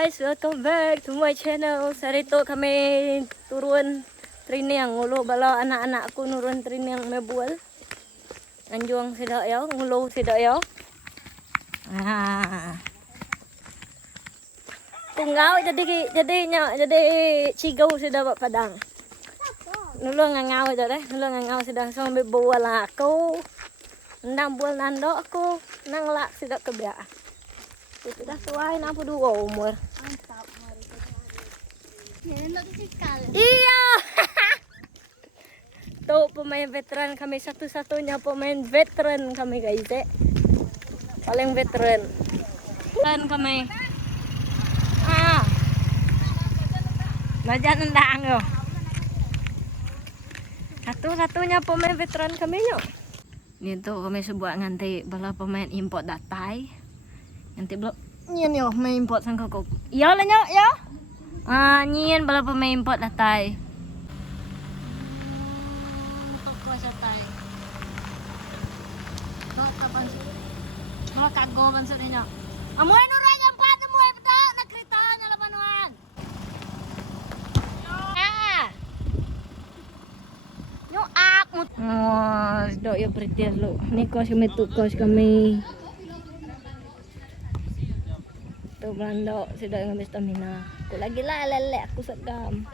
guys, welcome back to my channel. Sarito kami turun training ngulo bala anak-anak aku nurun training mebual. Anjuang sida yaw, ngulo sida yaw. Tunggaw jadi cigaw sida ba padang. Nulo ngangau sida so mebual aku. Nang bual nando aku nang lak sida kebya. Itu dah tuai na po dua umur. Iya. Tuh pemain veteran kami satu-satunya pemain veteran kami guys. Paling veteran. Dan kami. Majan endang yo. Satu-satunya pemain veteran kami yo. Nito kami sebuah nganti bala pemain import datai. Nanti belum nyen yo main import sang kokok. Iya lah nyok ya. Nyen bala pemain import datai. Kokok satai. Kok kapan sih? Malah kago kan sedenya. Amoy nuray yang pat amoy peta nakrita na labanuan. Yo ak mut. Dok yo pritis lo. Nikos kami tukos kami. Tuh Belanda sudah ngambil stamina. Aku lagi lah lelek aku segam.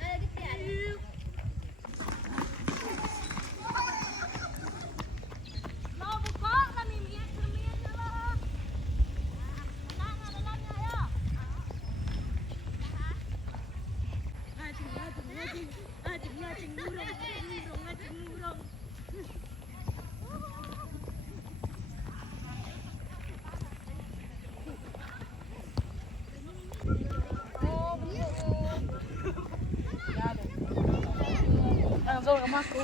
Langsung ke makro.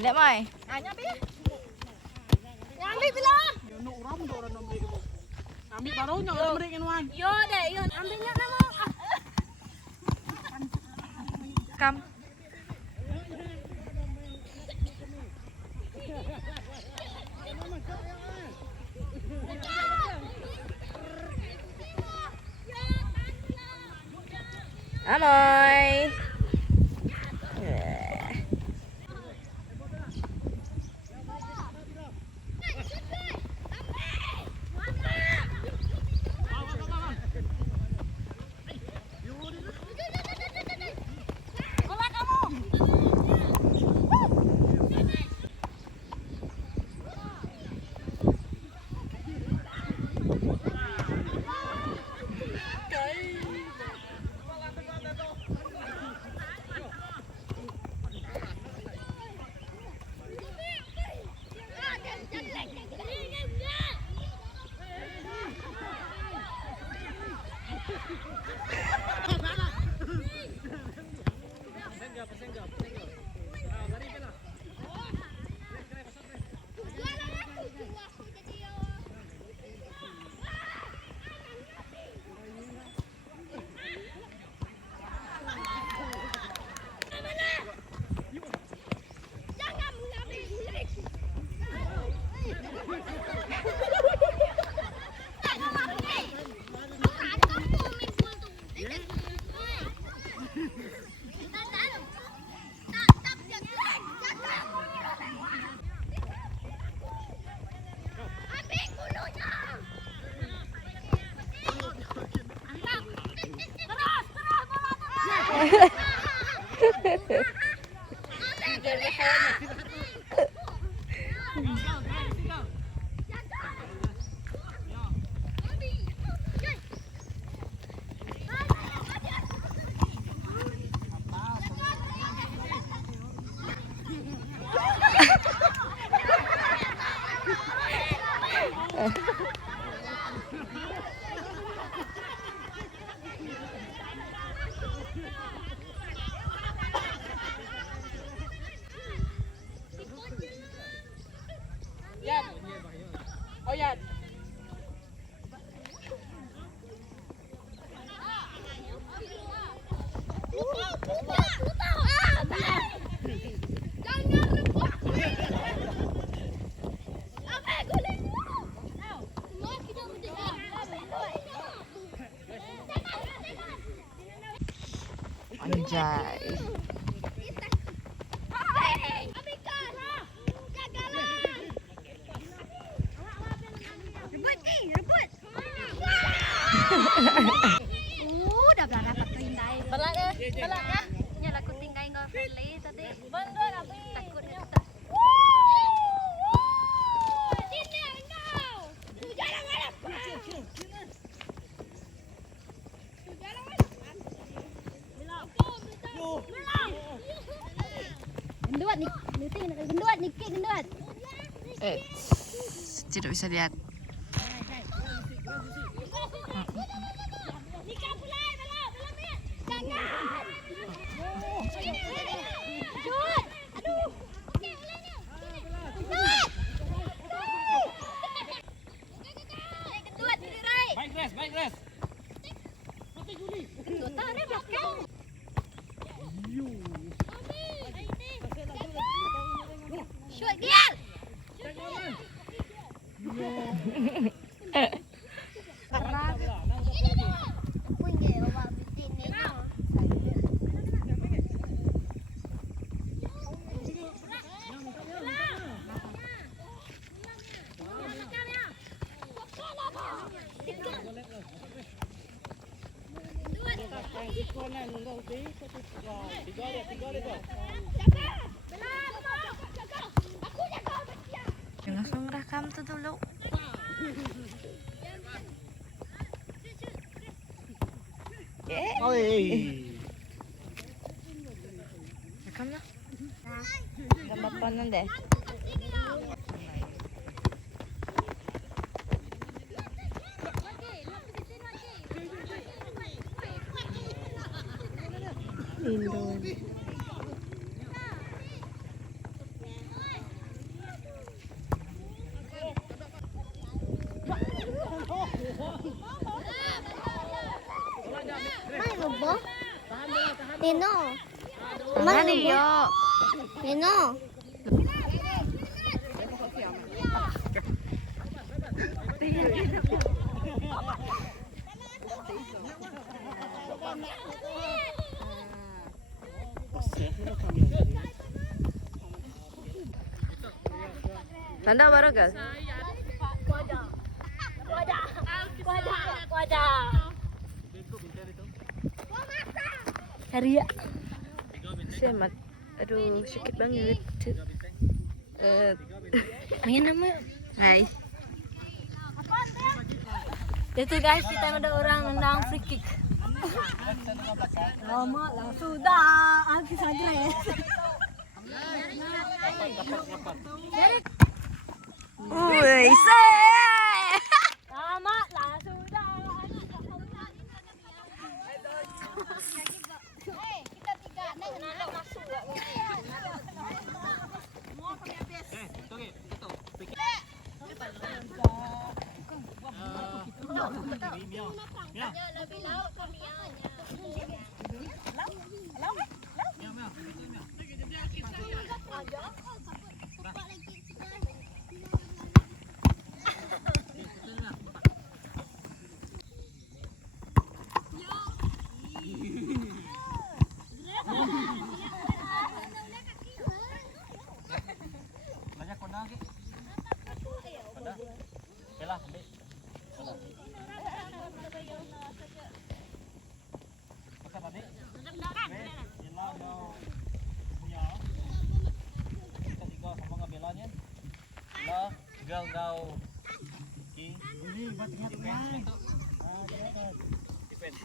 Lihat mai. Nyambi. Nyambi bilang. No uram do orang nambi ko. Ambil baru nya orang merikin wan. Yo deh, yo ambilnya nama. Kam. Amoy. Anjay. Udah berapa tuh indai. Balak ya. Balak ya. Nyala aku tinggal nggak friendly tadi. Bantu tapi. Takut ya. Gendut nih, gendut nih, gendut. Tidak bisa lihat. Baik Res, baik Res. Shoot dia. Langsung rekam tuh dulu. Rekam lah. Gambar panon deh. Nino. Mana yo? Nino. Tanda baru guys. Haria. Semat. Aduh, sakit banget. Main nama. Hai. Itu guys, kita ada orang nendang free kick. Lama lah sudah. Aku saja ya. Woi, Lama lah sudah. Kita tiga, neng masuk. Lebih laut kamianya. Banyak kondang ke? Kondang. Bela, ambil. Pakai tadi. Bela mau punya. Kita tiga sama ngebelanya. Bela, gal daw. Ki. Ini batiknya defense itu. Defense.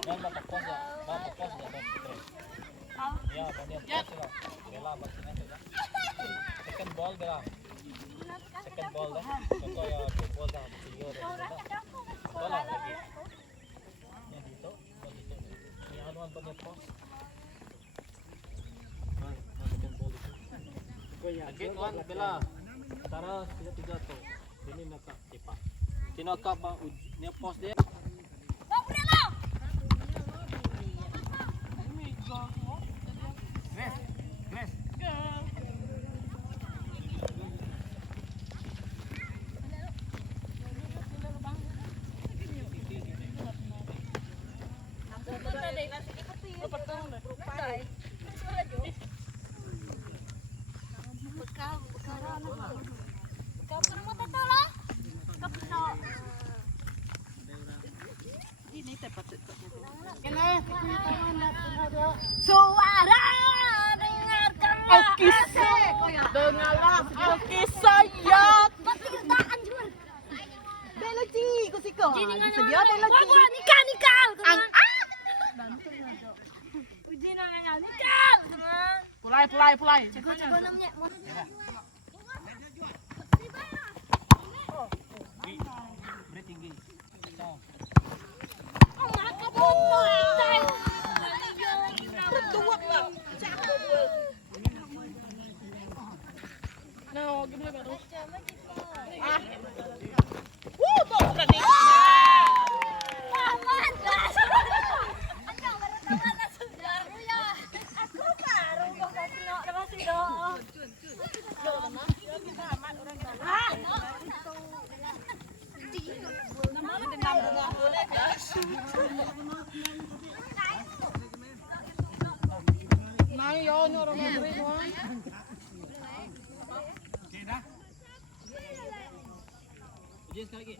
Dan bapak pos ya, bapak pos ya, bapak. Ya, kemudian pos ya. Bela bagian itu ya. ball dah. Second ball dah. Contoh ya 2 ball dah. 3 dah. Bola lagi. Yang itu, ball itu. Yang anuan pada post. Second ball itu. Again one bela. Tara sila 3 to. Ini naka tipa. Sino ka ba niya post dia? Suara dengarkanlah. Dengarlah aku sayang. Beloji, kusiko. Sedia beloji. Wah, nikah. Uji namanya nikah. Pulai. Ceko namanya. Beri tinggi. No, gimana baru? Uji sekali lagi.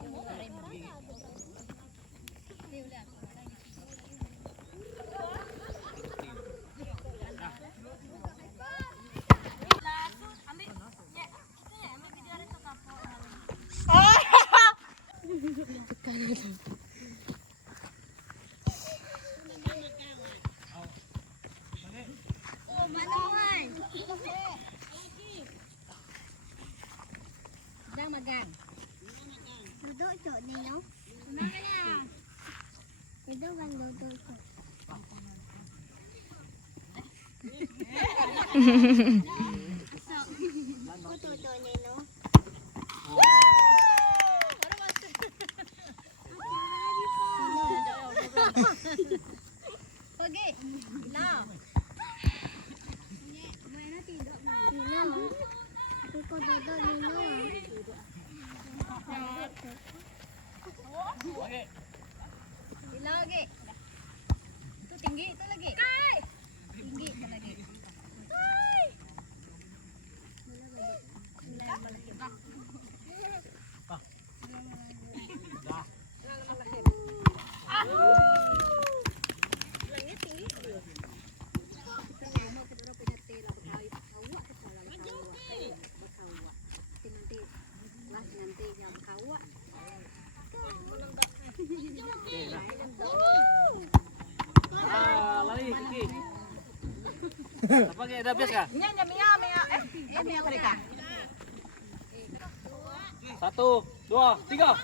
Duduk cok ni no. Duduk kan duduk cok. Duduk cok ni no. Pergi. Nah. Mana tidur Nino. Kau duduk Nino. Lagi. Tu tinggi tu lagi. Tinggi tu lagi. Lari Kiki. Apa ke dah bias kah? Mia. Mia mereka. 1, 2, 3.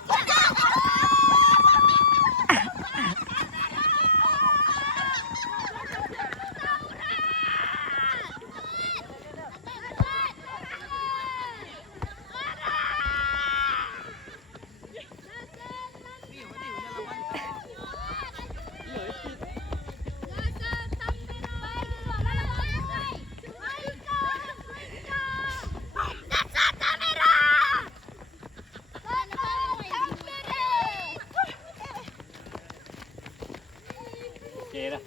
Okey dah.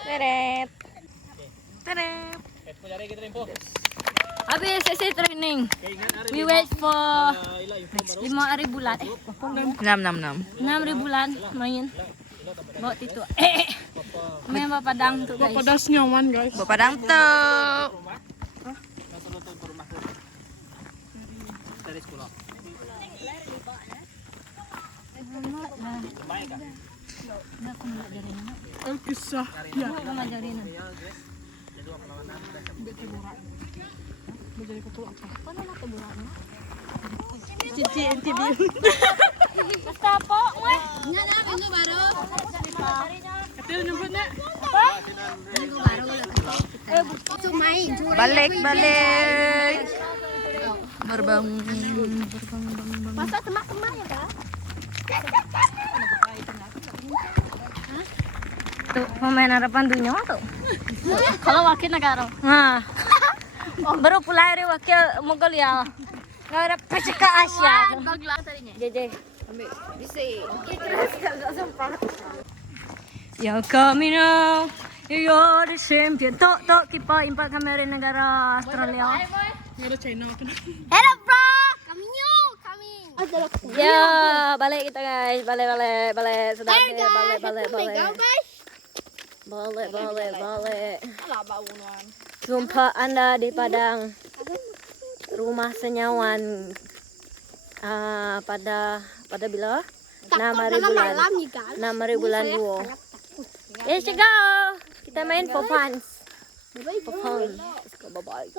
Teret. Tempo jari kita tempo. Habis sesi training. Okay, ingat hari We wait for Ila info baru. 5 hari bulan. 6. 6 hari bulan main. Bawa titu. Main Padang tu guys. Pada senyaman guys. Bapadang to. Masa nonton ke rumah dari sekolah. Baik kah? Kisah. Ya. Aku ngajarin. Menjadi ketua apa? Mana nak teburan? Cici NTV. Basta po, weh. Nya na minggu baru. Katil nyebut nak. Minggu baru lah. Cumai, curi. Balik, balik. Berbang. Masa temak-temak ya, Kak? Tuh, pemain harapan dunia tuh. Kalau wakil negara. Nah. Baru pulang dari wakil Mongolia. Nggak ada PCK Asia. Gelas tadinya. Jeje. Bisa. Yang kami now, you're the champion. Tok kita import kamera negara Australia. Ada China kan. Hello, bro. Kami. Ya, balik kita guys, balik. Sudah balik. Alah bau nuan. Jumpa Anda di Padang, rumah senyawan. Pada bila? 6.000 bulan. 6.000 bulan 2. Let's go. Kita main for fun. For fun. Let's go, bye-bye.